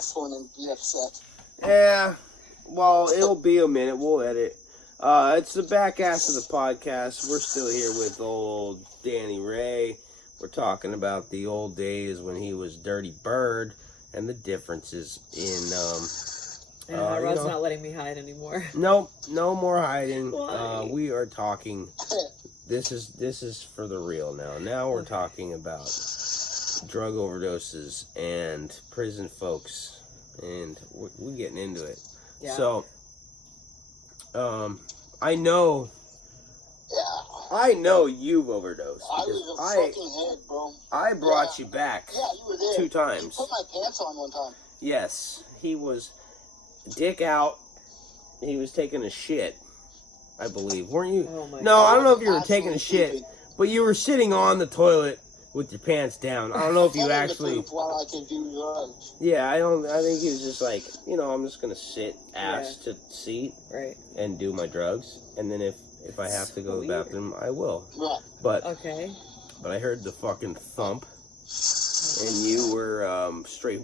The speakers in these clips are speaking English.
last one and be upset. Yeah, well, it'll be a minute. We'll edit. It's the back ass of the podcast. We're still here with old Danny Ray. We're talking about the old days when he was Dirty Bird and the differences in... Rod's not letting me hide anymore. Nope, no more hiding. Why? We are talking... This is for the real now. Now we're talking about drug overdoses and prison folks. And we're getting into it. Yeah. So, I know you've overdosed. I was a fucking head, bro. I brought you back. Yeah, you were there. 2 times. You put my pants on one time. Yes, he was dick out. He was taking a shit, I believe. Weren't you? Oh my no, God. I don't know if you were taking a shit, but you were sitting on the toilet with your pants down. I don't know if you actually... While I can do drugs. Yeah, I think he was just like, I'm just going to sit ass to seat and do my drugs. And then if I have to go to the bathroom, I will. Right. But I heard the fucking thump. And you were straight...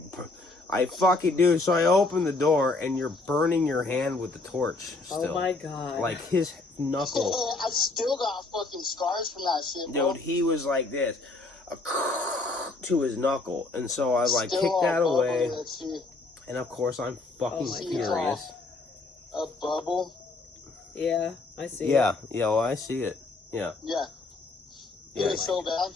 I fucking do. So I opened the door and you're burning your hand with the torch still. Oh my God. Like his knuckle. I still got fucking scars from that shit, bro. Dude, he was like this. To his knuckle. And so I kicked that away. And of course I'm fucking furious. A bubble? Yeah, I see it. Yeah, well, I see it. Yeah. Yeah. It was so bad.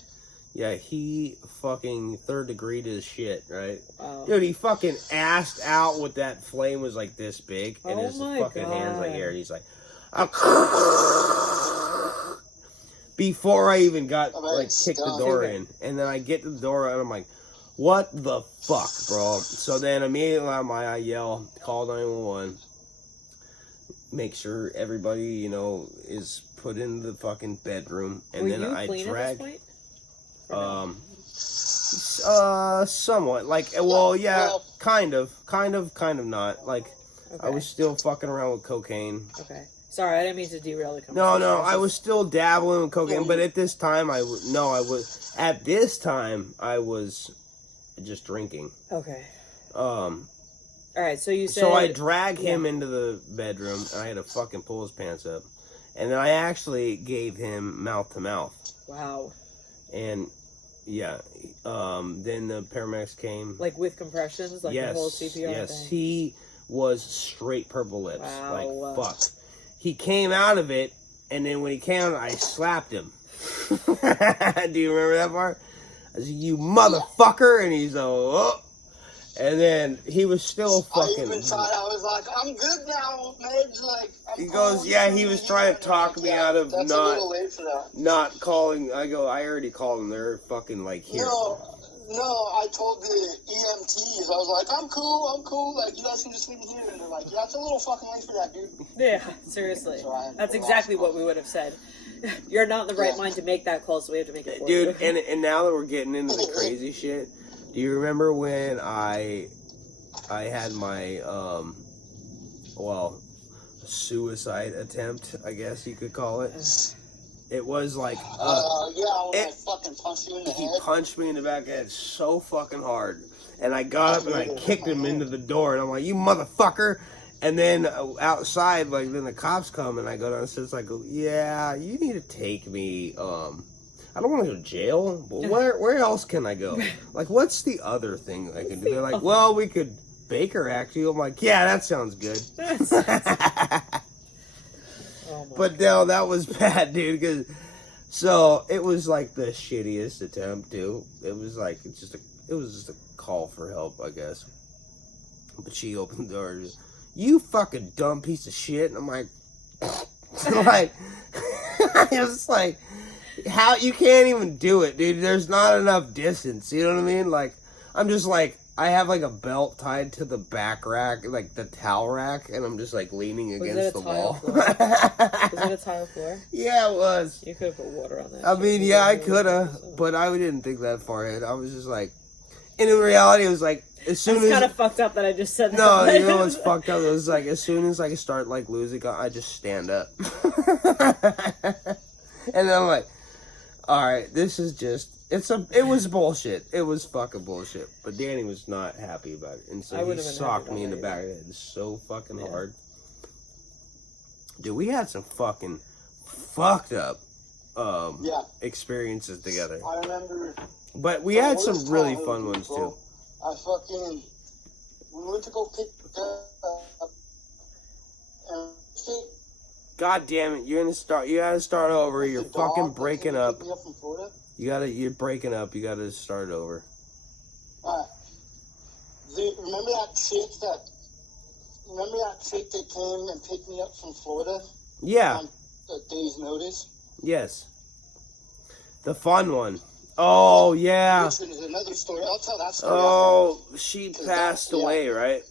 Yeah, he fucking third degree to his shit, right? Wow. Dude, he fucking assed out with that flame was like this big. And his fucking hands like here. And he's like... Before I even got, kicked the door in. And then I get to the door and I'm like, what the fuck, bro? So then immediately I yell, call 911. Make sure everybody, is put in the fucking bedroom. And Were then you I clean drag... at this point? Somewhat. Kind of not. I was still fucking around with cocaine. Okay. Sorry, I didn't mean to derail the No, conversation. I was still dabbling with cocaine, but at this time, I was just drinking. Okay. All right, so you said... So I dragged him into the bedroom, and I had to fucking pull his pants up. And then I actually gave him mouth to mouth. Wow. And, then the paramedics came. Like with compressions? Like the whole CPR thing? Yes, he was straight purple lips. Wow. Fuck. He came out of it, and then when he came out, I slapped him. Do you remember that part? I said, you motherfucker! And he's like, oh. And then he was still fucking... I even thought I was like, I'm good now, Midge. He goes, he was trying to talk me out of that's a little late for that. not calling. I go, I already called them. They're fucking here. No, I told the EMTs, I was like, I'm cool, you guys can just leave me here. And they're like, yeah, it's a little fucking late for that, dude. Yeah, seriously. So that's exactly what we would have said. You're not in the right mind to make that call, so we have to make it for you. Dude, and now that we're getting into the crazy shit, do you remember when I had my, suicide attempt, I guess you could call it? It was when I fucking punched you in the head. He punched me in the back of the head so fucking hard. And I got up and I kicked him into the door. And I'm like, you motherfucker. And then outside, then the cops come and I go downstairs. I go, yeah, you need to take me. I don't want to go to jail. But where else can I go? What's the other thing I can do? They're like, well, we could Baker act you. I'm like, yeah, that sounds good. But no, that was bad, dude. So it was the shittiest attempt too. It was just a call for help, I guess. But she opened the door. You fucking dumb piece of shit. And I'm like, it's how you can't even do it, dude. There's not enough distance. You know what I mean? I'm just I have a belt tied to the back rack, the towel rack, and I'm just leaning against the wall. Was it a tile floor? Yeah, it was. You could have put water on that. I mean, yeah, I could have, but I didn't think that far ahead. I was just and in reality, it was as soon as... It's kind of fucked up that I just said that. No, you know what's fucked up? It was as soon as I start losing, I just stand up. And then I'm like, all right, this is just It was bullshit. It was fucking bullshit. But Danny was not happy about it, and I so he wouldn't have been socked happy me in the about back of the head so fucking hard. Dude, we had some fucking fucked up experiences together. I remember. But we had some worst really time fun was, ones bro, too. We went to go pick up and God damn it! You gotta start over. You're fucking breaking up. pick me up from Florida. You're breaking up. You gotta start over. Alright. Remember that chick that came and picked me up from Florida Yeah. on a day's notice? Yes. The fun one. Oh yeah. Which is another story. I'll tell that story. Oh, she passed away, right?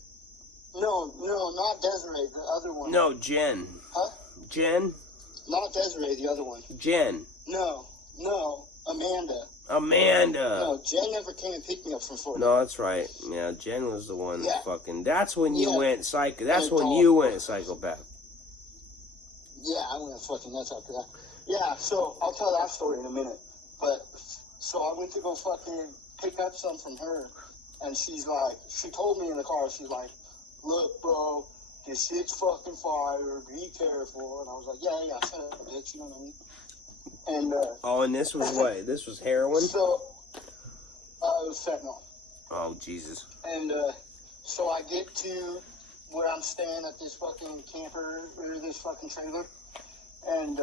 No, not Desiree, the other one. No, Jen. Huh? Jen? Not Desiree, the other one. Jen. No, Amanda. Amanda. No, Jen never came and picked me up from Florida. No, that's right. Yeah, Jen was the one Yeah. fucking. That's when you went psycho. That's And when dog. you went psychopath. Yeah, I went fucking nuts after that. Yeah, so I'll tell that story in a minute. But, so I went to go fucking pick up some from her. And she's like, she told me in the car, she's like, look, bro, this shit's fucking fire. Be careful. And I was like, yeah, shut up, bitch. You know what I mean? And, Oh, and this was what? This was heroin? so, it was fentanyl. Oh, Jesus. And, so I get to where I'm staying at this fucking camper, or this fucking trailer. And,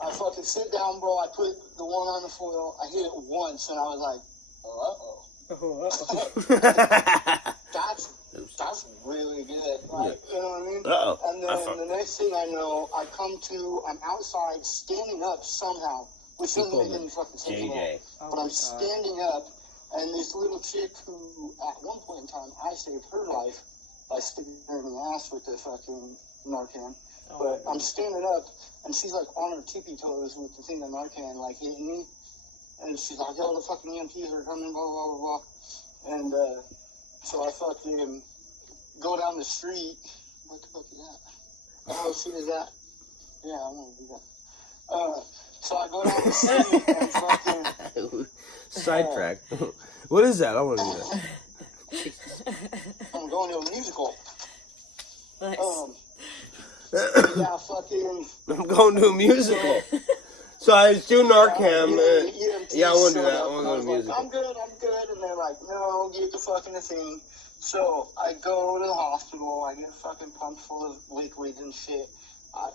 I fucking sit down, bro. I put the one on the foil. I hit it once, and I was like, that's really good. Like, you know what I mean? And then the next thing I know, I'm outside standing up somehow, which doesn't make any fucking sense at all. But I'm standing up, and this little chick who, at one point in time, I saved her life by sticking her in the ass with the fucking Narcan. But I'm standing up, and she's like on her tippy toes with the thing of Narcan, like hitting me. And she's like, yo, the fucking EMTs are coming, blah, blah, blah, blah. And so I fucking go down the street. What the fuck is that? Oh, shit, is that? Yeah, I want to do that. So I go down the street and fucking... Sidetrack. What is that? I want to do that. I'm going to a musical. Nice. Yeah, fucking... I'm going to a musical. So I was doing Narcan. Yeah, I want to do that. I want to go to a musical. I'm good. And they're like, no, get the fucking thing. So I go to the hospital. I get fucking pumped full of liquids and shit.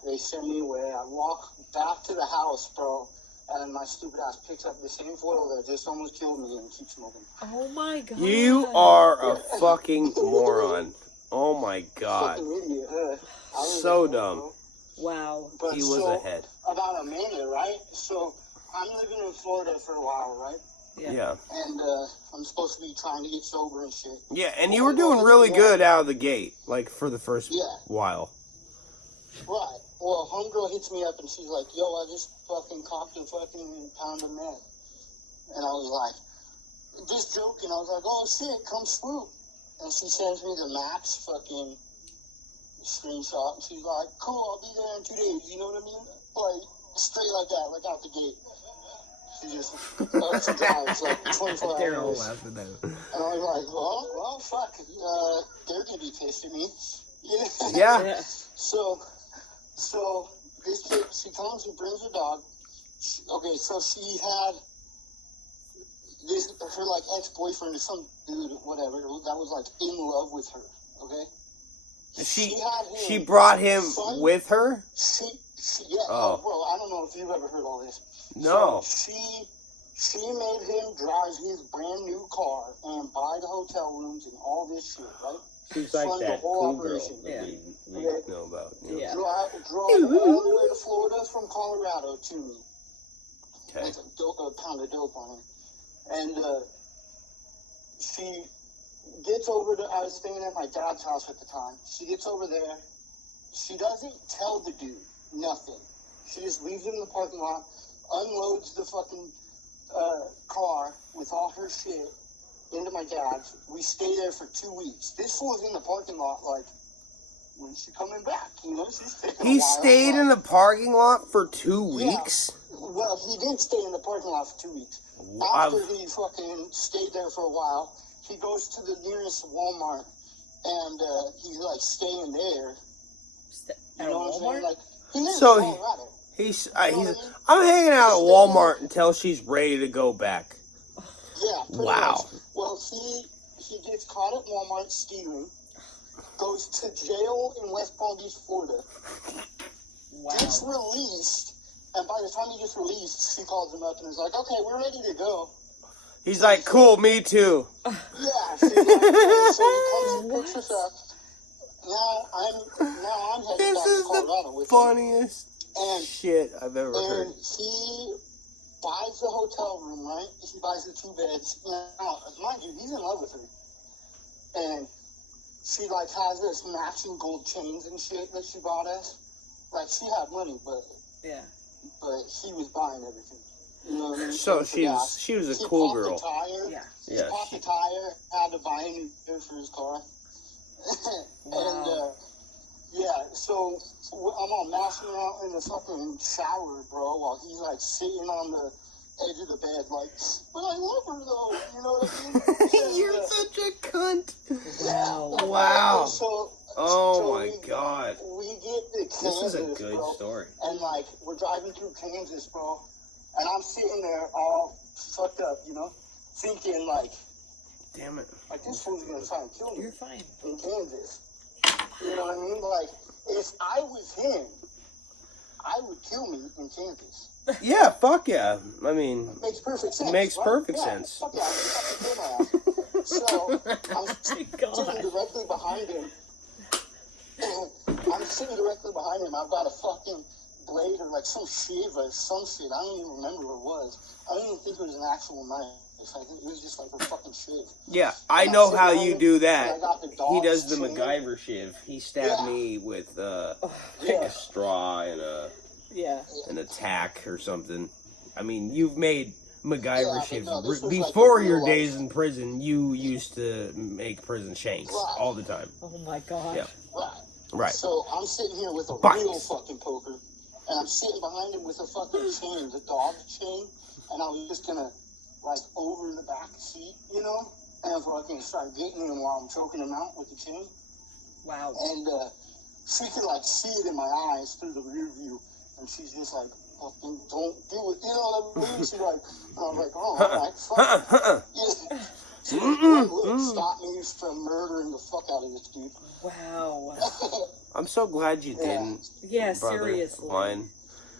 They send me away. I walk back to the house, bro. And my stupid ass picks up the same foil that just almost killed me and keeps smoking. Oh my god. You are a fucking moron. Oh my god. Fucking idiot. So dumb. Wow. But He was ahead. About Amanda, right? So I'm living in Florida for a while, right? Yeah. And I'm supposed to be trying to get sober and shit. Yeah, and you were doing really good out of the gate, like for the first while. Right. Well, homegirl hits me up and she's like, yo, I just fucking copped a fucking pound of meth. And I was like, just joking. I was like, oh shit, come swoop. And she sends me the max fucking screenshot. And she's like, cool, I'll be there in 2 days. You know what I mean? Like, straight like that, like out the gate. She just lets it down. It's like 24 They're all hours. laughing at him. And I was like, well, fuck. They're going to be pissed at me. Yeah. So this chick, she comes and brings her dog. So she had her like ex-boyfriend or some dude, whatever, that was like in love with her. Okay. She brought him with her. Yeah. Oh, bro, I don't know if you've ever heard all this. No. So she made him drive his brand new car and buy the hotel rooms and all this shit, right? She's like that cool girl that we know about. Yeah. Drove all the way to Florida from Colorado to me. Okay. With a pound of dope on her. And she gets over to, I was staying at my dad's house at the time. She gets over there. She doesn't tell the dude nothing. She just leaves him in the parking lot, unloads the fucking car with all her shit into my dad's. We stay there for 2 weeks. This fool's in the parking lot like, when's she coming back? You know, she's taking He a while. stayed in the parking lot for 2 weeks? Well, he did stay in the parking lot for 2 weeks. After he fucking stayed there for a while, he goes to the nearest Walmart, and he's like staying there. At Walmart? Like, he lives So in Colorado. he's I'm hanging out at Walmart until she's ready to go back. Yeah. Wow. Much. Well, he gets caught at Walmart stealing, goes to jail in West Palm Beach, Florida. Wow. Gets released. And by the time he gets released, she calls him up and is like, okay, we're ready to go. He's like, cool, me too. Yeah. So he comes and picks us up. Now I'm headed back to Colorado with him. Funniest shit I've ever heard. And he buys the hotel room, right? He buys the 2 beds. Now, mind you, he's in love with her. And she, like, has this matching gold chains and shit that she bought us. Like, she had money, but... Yeah. But he was buying everything. You know what I mean? So she was a cool girl. Yeah. He popped the tire, had to buy a new tire for his car. Wow. And, so I'm all mashing around in the fucking shower, bro, while he's like sitting on the edge of the bed, like, but I love her though, you know what I mean? You're such a cunt. Yeah. Wow. So my God. We get to Kansas, This is a good bro, story. and like we're driving through Kansas, bro, and I'm sitting there all fucked up, you know, thinking like, damn it, like this fool's gonna try and kill me. You're fine. In Kansas. You know what I mean? Like, if I was him, I would kill me in Kansas. Yeah, fuck yeah. I mean, Makes perfect sense. Makes right? perfect Yeah, sense. Fuck yeah, I'm kill my ass. So I'm sitting directly behind him. I've got a fucking blade or like some shiv or some shit. I don't even remember what it was. I don't even think it was an actual knife. I think it was just like a fucking shiv. Yeah, I know how you do that. He does the chain. MacGyver shiv. He stabbed me with a straw and a tack or something. I mean, you've made MacGyver shivs. Before like your days in prison, you used to make prison shanks all the time. Oh my god. Yeah. Right. So I'm sitting here with a real fucking poker, and I'm sitting behind him with a fucking chain, the dog chain, and I was just gonna, like, over the back seat, you know, and fucking start getting him while I'm choking him out with the chain. Wow. And she can, like, see it in my eyes through the rear view, and she's just like, fucking don't do it, you know what I mean? She's like, I'm like, oh, alright, fuck. Yeah. She stop me from murdering the fuck out of this dude. Wow. I'm so glad you didn't. Yeah, brother seriously. of mine.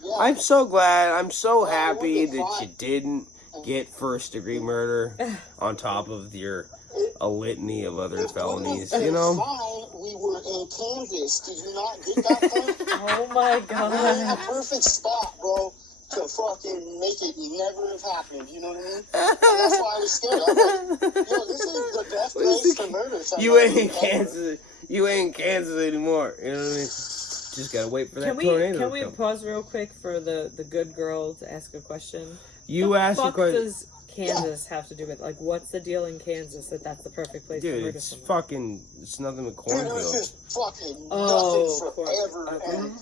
Yeah. I'm so glad. I'm so happy that you didn't get first-degree murder on top of a litany of other felonies. You know. Fine. We were in Kansas. Did you not get that point? Oh my We were in a god. perfect spot, bro, to fucking make it never have happened. You know what I mean? And that's why I was scared. I'm like, yo, this is the best place to murder somebody. You ain't in Kansas. You ain't in Kansas anymore. You know what I mean? Just gotta wait for that tornado. Can we pause real quick for the good girl to ask a question? You asked a question. What does Kansas have to do with, like, what's the deal in Kansas that's the perfect place to Dude, murder it's someone? fucking, it's nothing but Dude, it was cornfield. just fucking Oh, nothing forever, and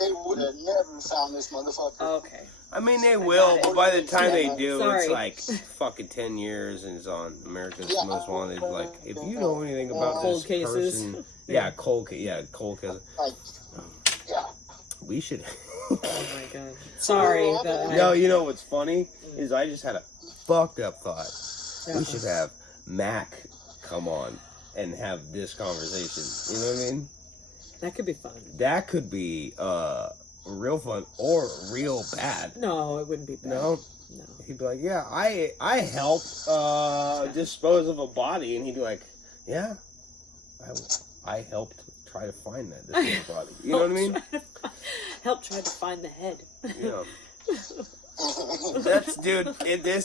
they would have never found this motherfucker. Okay. I mean, they will, but by the time they do, Sorry. it's like fucking 10 years and it's on America's Most Wanted. Like, if you know anything about Cold this cases. person, cold cases. Like, yeah. We should. Oh my god. Sorry. No, you know what's funny is I just had a fucked up thought. We should have Mac come on and have this conversation. You know what I mean? That could be fun. That could be real fun or real bad. No, it wouldn't be bad. No. He'd be like, yeah, I helped dispose of a body, and he'd be like, yeah, I helped try to find this body. You know what I mean? Help try to find the head. Yeah.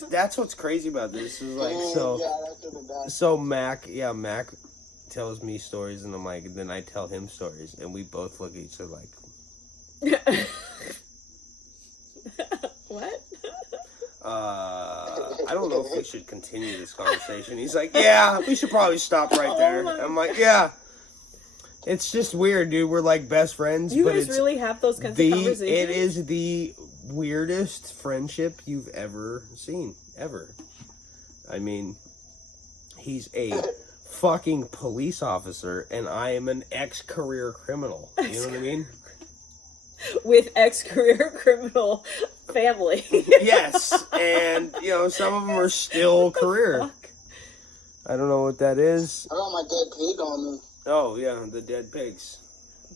That's what's crazy about this is like so Mac tells me stories, and I'm like, then I tell him stories, and we both look at each other like, what? I don't know if we should continue this conversation. He's like, yeah, we should probably stop right there. I'm like, yeah. It's just weird, dude. We're like best friends. You but guys it's really have those kinds of conversations? It is the weirdest friendship you've ever seen. Ever. I mean, he's a fucking police officer, and I am an ex-career criminal. You know what I mean? With ex-career criminal family. Yes, and, you know, some of them are still career. Fuck? I don't know what that is. I got my dead pig on me. Oh, yeah, the dead pigs.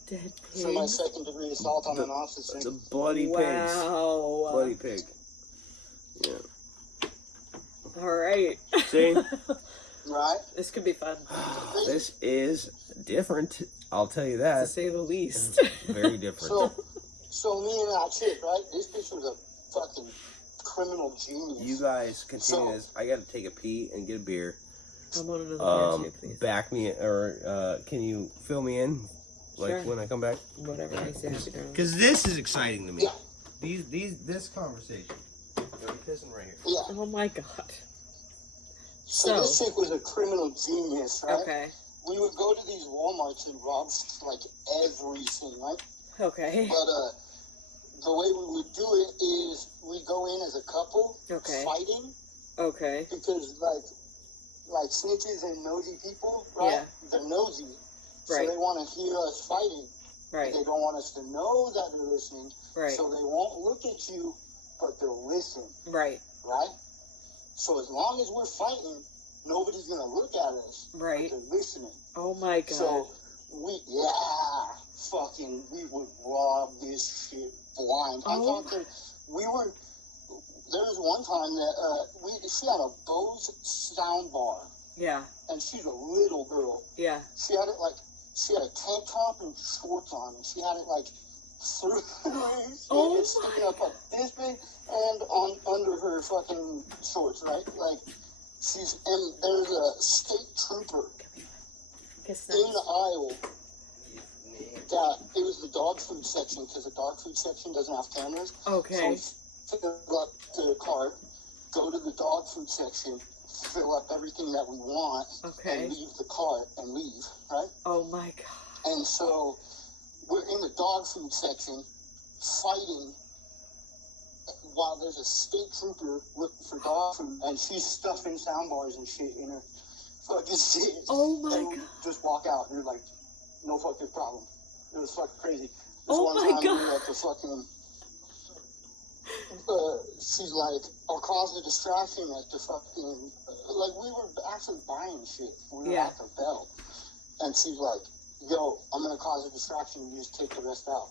Dead pig. For my second-degree assault on an officer. The bloody pigs. Wow. Bloody pig. Yeah. All right. See? Right? This could be fun, This is different. I'll tell you to that. say the least. Very different. So me and that chick, right? This bitch was a fucking criminal genius. You guys continue this. I gotta take a pee and get a beer. I'm on another beer too, please. Back me, or can you fill me in? Like Sure. when I come back? Whatever makes you happy, darling. Because this is exciting to me. Yeah. This conversation. You're pissing right here. Yeah. Oh my god. So this chick was a criminal genius, right? Okay. We would go to these Walmarts and rob like everything, right? Okay. But the way we would do it is we go in as a couple, Okay. fighting, Okay. because like snitches and nosy people, right? Yeah. They're nosy, so Right. they want to hear us fighting. Right. They don't want us to know that they're listening, Right. so they won't look at you, but they'll listen, Right. right? So as long as we're fighting, nobody's gonna look at us. Right. But they're listening. Oh my god. So we would rob this shit blind. I'm Oh. talking. There was one time that she had a Bose sound bar, Yeah. and she's a little girl. Yeah. She had a tank top and shorts on, and she had it like through Oh it's sticking up like this big and under her fucking shorts, right? Like and there's a state trooper Guess in the aisle that it was the dog food section, because the dog food section doesn't have cameras. Okay. So we fill up the cart, go to the dog food section, fill up everything that we want, Okay. and leave the cart and leave, right? Oh my god. And so we're in the dog food section fighting while there's a state trooper looking for dog food, and she's stuffing sound bars and shit in her fucking shit. Oh my and we god. just walk out, and you're like, no fucking problem. It was fucking crazy. This Oh one my time God. we were at the fucking, she's like, I'll cause a distraction at the fucking, like we were actually buying shit. We were Yeah. at the bell. And she's like, yo, I'm going to cause a distraction. You just take the rest out.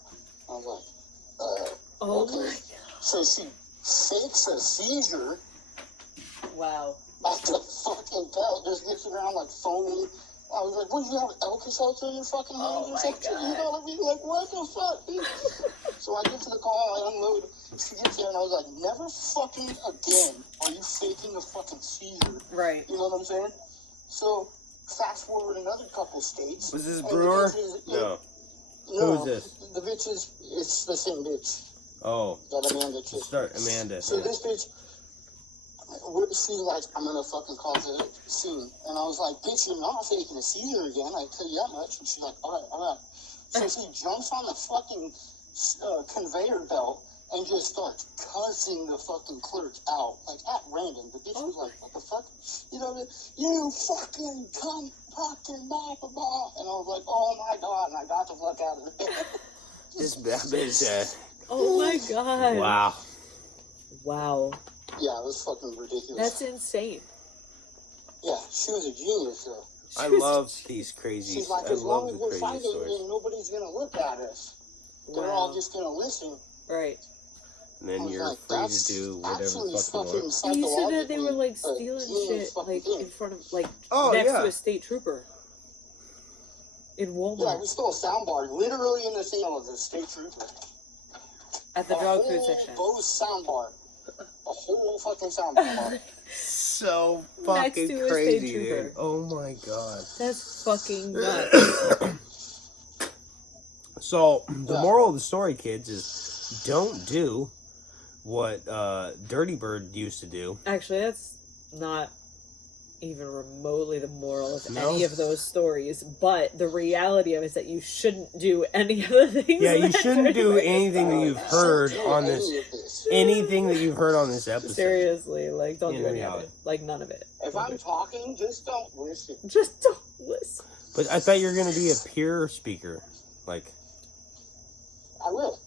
I was like, Oh okay. my god. So she fakes a seizure Wow. at the fucking bell, just gets around like foaming. I was like, what, you have Alka-Seltzer in your fucking hand Oh or my something? God. You know what I mean? Like, what the fuck, dude? So I get to the car, I unload. She gets there, and I was like, never fucking again are you faking a fucking seizure. Right. You know what I'm saying? So, fast forward another couple states. Was this and Brewer? the bitch is- No. No. Who is this? The bitch is, it's the same bitch. Oh. That Amanda chick. Start Amanda. So Yeah. this bitch, she's like, I'm gonna fucking cause a scene. And I was like, bitch, you're not faking a seizure again. I tell you that much. And she's like, all right. So she jumps on the fucking conveyor belt and just starts cussing the fucking clerk out, like at random. The bitch was like, what the fuck? You know, you fucking cunt, fucking blah, blah, blah. And I was like, oh my god. And I got the fuck out of there. This bitch. Oh my god. Wow. Wow. Yeah, it was fucking ridiculous. That's insane. Yeah, she was a genius, though. I love these crazy. She's like, I as long love as the we're crazy fighting, stories. then nobody's gonna look at us. They're Wow. all just gonna listen. Right. And then I was you're like, free to that's do whatever actually the fuck you want. fucking You said that they were like psychologically stealing a genius shit fucking like thing. in front of like Oh, next yeah. to a state trooper. In Yeah, Walmart. we stole a soundbar literally in the scene of the state trooper. At the A dog food whole section. Bose soundbar. A whole fucking soundbar. So Next fucking to a state crazy, trooper. dude. Oh my god. That's fucking nuts. So the Yeah. moral of the story, kids, is don't do what Dirty Bird used to do. Actually, that's not even remotely the moral of any of those stories, but the reality of it is that you shouldn't do any of the things. Yeah, you shouldn't do anything that you've heard on this. Anything that you've heard on this episode. Seriously, like, don't do any of it. Like, none of it. If I'm talking, just don't listen. Just don't listen. But I thought you were going to be a peer speaker. Like, I will.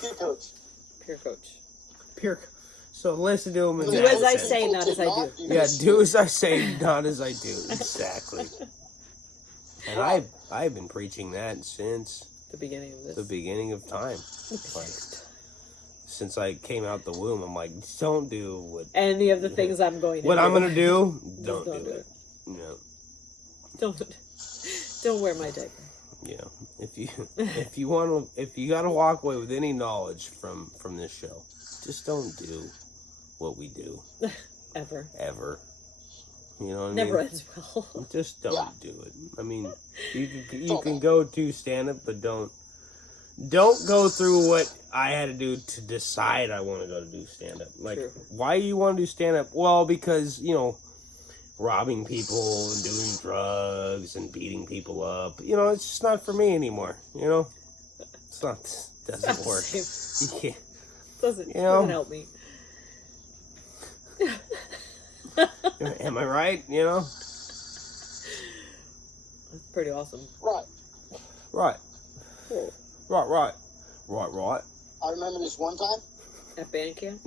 Peer coach. Peer coach. Peer. So listen to him. Do as I say, not as I do. Yeah, do as I say, not as I do. Exactly. And I've been preaching that since the beginning of this. The beginning of time. Like, since I came out the womb, I'm like, don't do what any of the things I'm going to do. What I'm going to do, don't do it. No. Don't wear my diaper. Yeah. If you got to walk away with any knowledge from this show, just don't do what we do. Ever. You know what I mean? Never ends well. Just don't do it. I mean, you can go do stand up, but don't go through what I had to do to decide I want to go to do stand up. Like, True. Why do you want to do stand up? Well, because, robbing people and doing drugs and beating people up. It's just not for me anymore. It's not. Doesn't work. Yeah. Doesn't help me. Am I right? That's pretty awesome. Right. Cool. Right. I remember this one time. At band camp?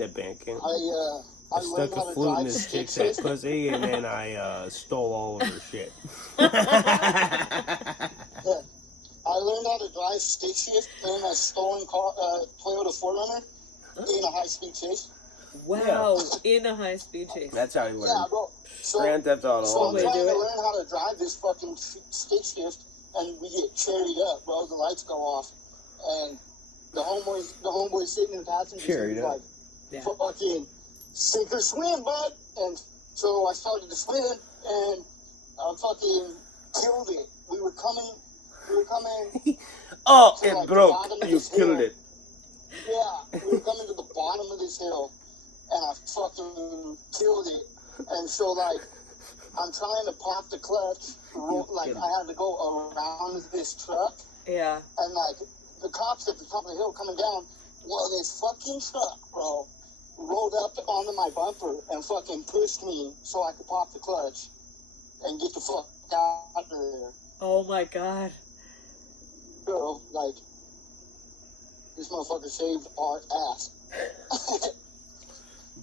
I stuck a flute in this chick's ass pussy, and then I stole all of her shit. Yeah. I learned how to drive stick shift in a stolen car, Toyota 4Runner in a high-speed chase. Wow, in a high-speed chase. That's how he learned. Yeah, bro. Grand Theft Auto. So I'm trying to learn how to drive this fucking stick shift, and we get cherried up, bro. The lights go off, and the homeboy sitting in the passenger seat like, fucking sink or swim, bud. And so I started to swim, and I fucking killed it. We were coming. Oh, it broke. You killed it. Yeah, we were coming to the bottom of this hill, and I fucking killed it. And so, like, I'm trying to pop the clutch. Like, I had to go around this truck. Yeah. And, like, the cops at the top of the hill coming down. Well, this fucking truck, bro, rolled up onto my bumper and fucking pushed me so I could pop the clutch and get the fuck out of there. Oh, my God. So, like, this motherfucker saved our ass.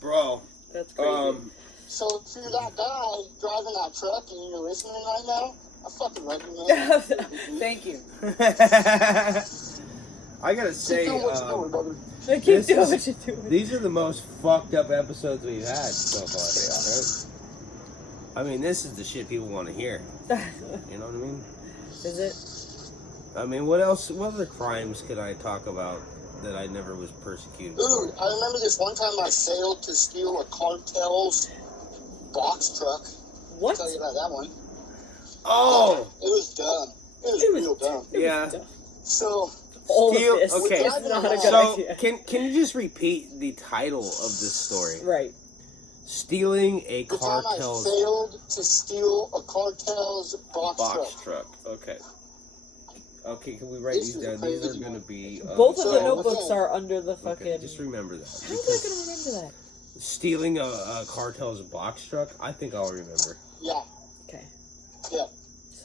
Bro. That's crazy. So if you're that guy driving that truck and you're listening right now, I fucking love you, man. Thank you. I gotta say, keep doing what you're doing, brother. Keep doing what you're doing. These are the most fucked up episodes we've had so far. Right? I mean, this is the shit people want to hear. You know what I mean? Is it? I mean, what else? What other crimes could I talk about that I never was persecuted for? Dude, I remember this one time I failed to steal a Cartel's box truck. What? I'll tell you about that one. Oh! It was dumb. It was real dumb. Yeah. So... Okay, so can you just repeat the title of this story? Right. Stealing a The time I Cartel's... failed to steal a Cartel's box truck. Okay. Okay, can we write these down? These are going to be... Both of the notebooks are under the fucking... Okay, just remember that. How am I going to remember that? Stealing a Cartel's box truck? I think I'll remember. Yeah. Okay. Yeah.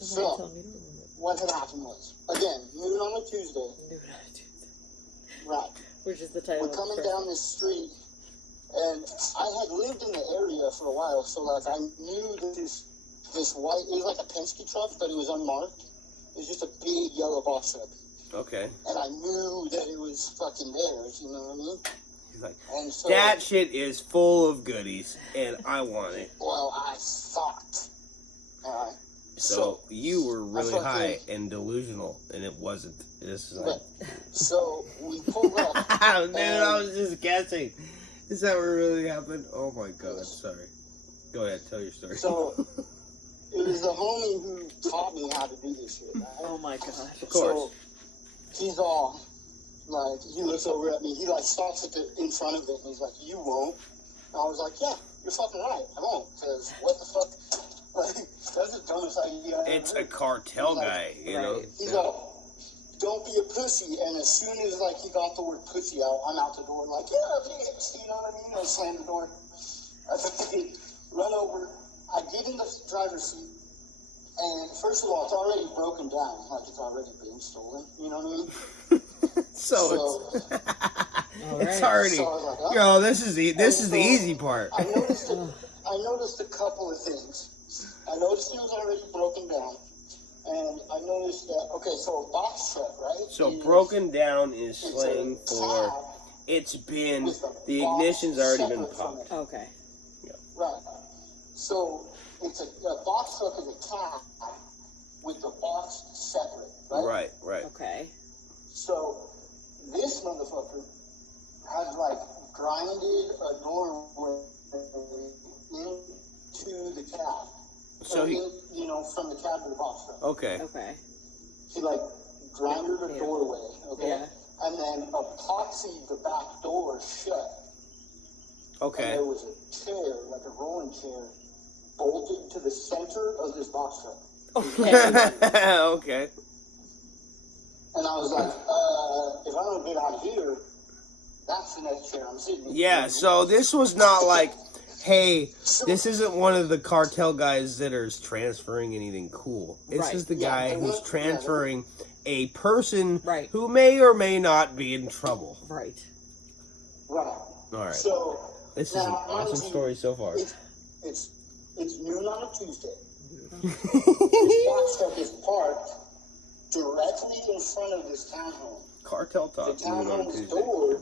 So, tell me to remember. What had happened was, again, noon on a Tuesday. Right. Which is the title. We're coming down this street, and I had lived in the area for a while, so like I knew that this white, it was like a Penske truck, but it was unmarked. It was just a big yellow box truck. Okay. And I knew that it was fucking theirs, you know what I mean? He's like, and so, that shit is full of goodies, and I want it. Well, I thought. Alright. So you were really high and delusional, and it wasn't. This is like... So we pulled up. Dude, I was just guessing. Is that what really happened? Oh my god, sorry. Go ahead, tell your story. So it was the homie who taught me how to do this shit. Right? Oh my god. Of course. So he's all like, he looks over at me. He like stops in front of it, and he's like, "You won't." And I was like, "Yeah, you're fucking right. I won't, because what the fuck? Like, that's the dumbest idea I ever It's a heard. cartel guy, you know? He's like, don't be a pussy. And as soon as, like, he got the word pussy out, I'm out the door, like, yeah, bitch, you know what I mean? I slam the door. I fucking run over. I get in the driver's seat. And first of all, it's already broken down. Like, it's already been stolen. You know what I mean? So it's right. already, So I was like, oh. yo, this is the easy part. I noticed a couple of things. I noticed it was already broken down. And I noticed that, okay, so a box truck, right? So broken down is slang for cab it's been, with a the box ignition's already been separate from pumped. it. Okay. Right. So it's a box truck is a cab with the box separate, right? Right. Okay. So this motherfucker has like grinded a doorway into the cab. So he, you know, from the cab to the box truck. okay. Okay. He like grinded a doorway, okay? Yeah. And then epoxied the back door shut. Okay. And there was a chair, like a rolling chair, bolted to the center of this box truck. Okay. Okay. And I was like, if I don't get out of here, that's the next chair I'm sitting in. Yeah, so this was not like, hey, this isn't one of the cartel guys that is transferring anything cool. This Right. is the guy who's transferring a person Right. who may or may not be in trouble. Right. Right. All right. So This is an now, awesome story so far. It's noon on a Tuesday. This box truck is parked directly in front of this townhome. Cartel The talk. Moving on townhome's Tuesday. door,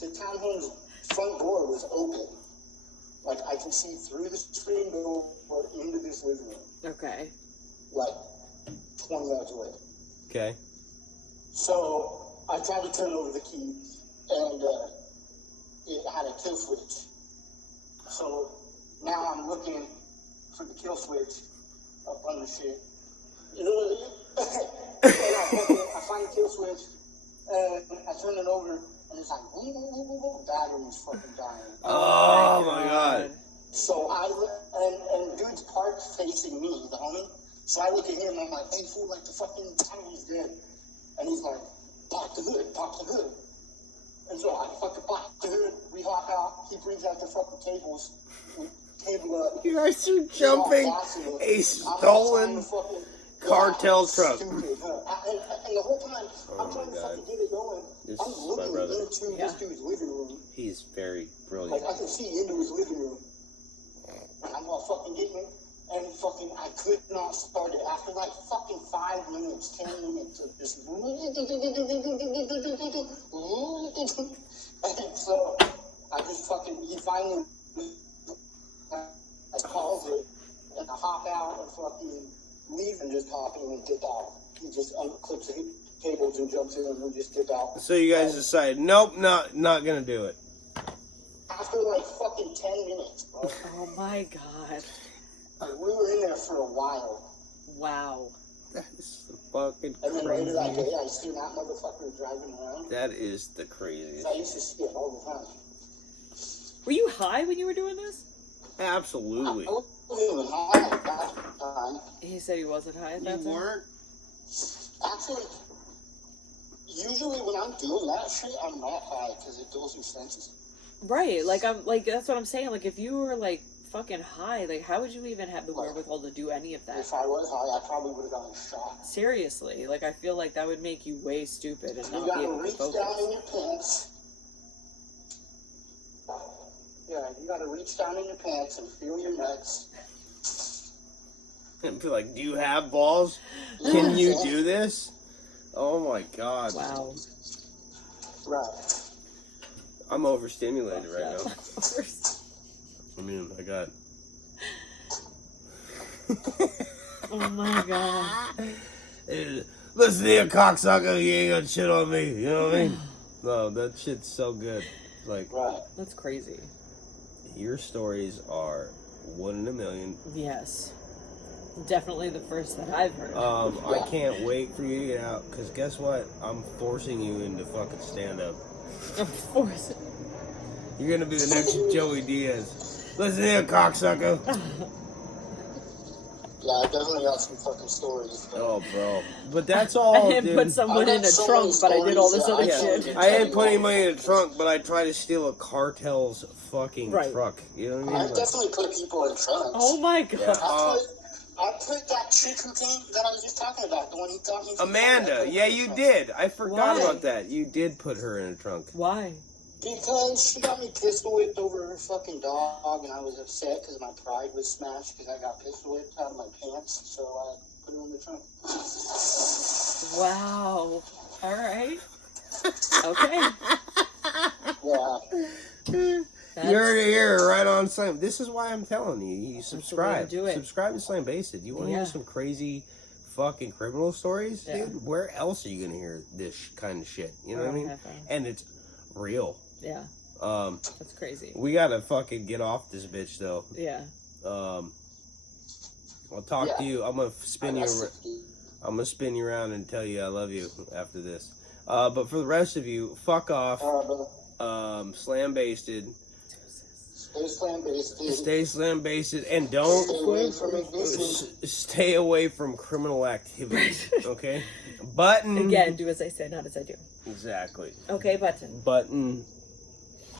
the townhome's front door was open. Like, I can see through the screen door into this living room. Okay. Like, 20 yards away. Okay. So, I tried to turn over the key, and it had a kill switch. So, now I'm looking for the kill switch up on the shit. You know what I mean? I find the kill switch, and I turn it over, and it's like, battery's fucking dying. Oh my god. So and dude's parked facing me, the homie. So I look at him and I'm like, hey fool, like the fucking battery's dead. And he's like, pop the hood. And so I fucking pop the hood, we hop out, he brings out the fucking tables, we table up. You guys are jumping a stolen cartel truck. Stupid, huh? And the whole time, I'm trying to fucking get it going. This I'm is my looking brother. into this dude's living room. He's very brilliant. Like, I can see into his living room. I'm all fucking getting it. And fucking, I could not start it. After like fucking 5 minutes, 10 minutes of this. And so, I just fucking, he finally, I calls it, and I hop out and fucking leave and just hop in and dip out. He just unclips the cables and jumps in and we just dip out. So you guys decided, nope, not gonna do it. After like fucking 10 minutes, bro. Oh my god. We were in there for a while. Wow. That is fucking And then later that crazy. day, I seen that motherfucker driving around. That is the craziest. I used to see it all the time. Were you high when you were doing this? Absolutely. I wasn't even high at that time. He said he wasn't high at that time? weren't? Actually, usually when I'm doing that shit, I'm not high because it goes through senses. Right, like that's what I'm saying. Like if you were like fucking high, like how would you even have the wherewithal to do any of that? If I was high, I probably would have gotten shot. Seriously, like I feel like that would make you way stupid and You not be gotta able to reach focus. down in your pants. Yeah, you gotta reach down in your pants and feel your nuts. And be like, do you have balls? Can you do this? Oh my god. Wow. Right. I'm overstimulated right now. now. I mean, I got... Oh my god. Listen to you, cocksucker, you ain't gonna shit on me, you know what I mean? No, that shit's so good. Like, Right. That's crazy. your stories are 1 in a million. Yes. Definitely the first that I've heard. I can't wait for you to get out, because guess what? I'm forcing you into fucking stand-up. Of course. You're gonna be the next Joey Diaz. Listen here, cocksucker. Yeah, I definitely got some fucking stories. Oh, bro. But that's all, I didn't put someone in a trunk, but I did all this other shit. I didn't put anybody in a trunk, but I tried to steal a cartel's fucking truck. You know what I mean? I definitely put people in trunks. Oh my god. Yeah. I put that chick who came that I was just talking about, the one who taught me. Amanda, yeah, you did. I forgot about that. You did put her in a trunk. Why? Because she got me pistol whipped over her fucking dog, and I was upset because my pride was smashed because I got pistol whipped out of my pants, so I put her in the trunk. Wow. Alright. Okay. Yeah. You heard it here, right on Slam. This is why I'm telling you. You subscribe. Do it. Subscribe to Slam Based. You want to hear some crazy fucking criminal stories, dude? Where else are you going to hear this kind of shit? You know what I mean? And it's real. Yeah. That's crazy. We got to fucking get off this bitch, though. Yeah. I'll talk to you. I'm going to spin you. I'm going to spin you around and tell you I love you after this. But for the rest of you, fuck off. Slam Basted. Stay slam based and don't stay away from criminal activity. Okay, Button. Again, do as I say, not as I do. Exactly. Okay, Button. Button.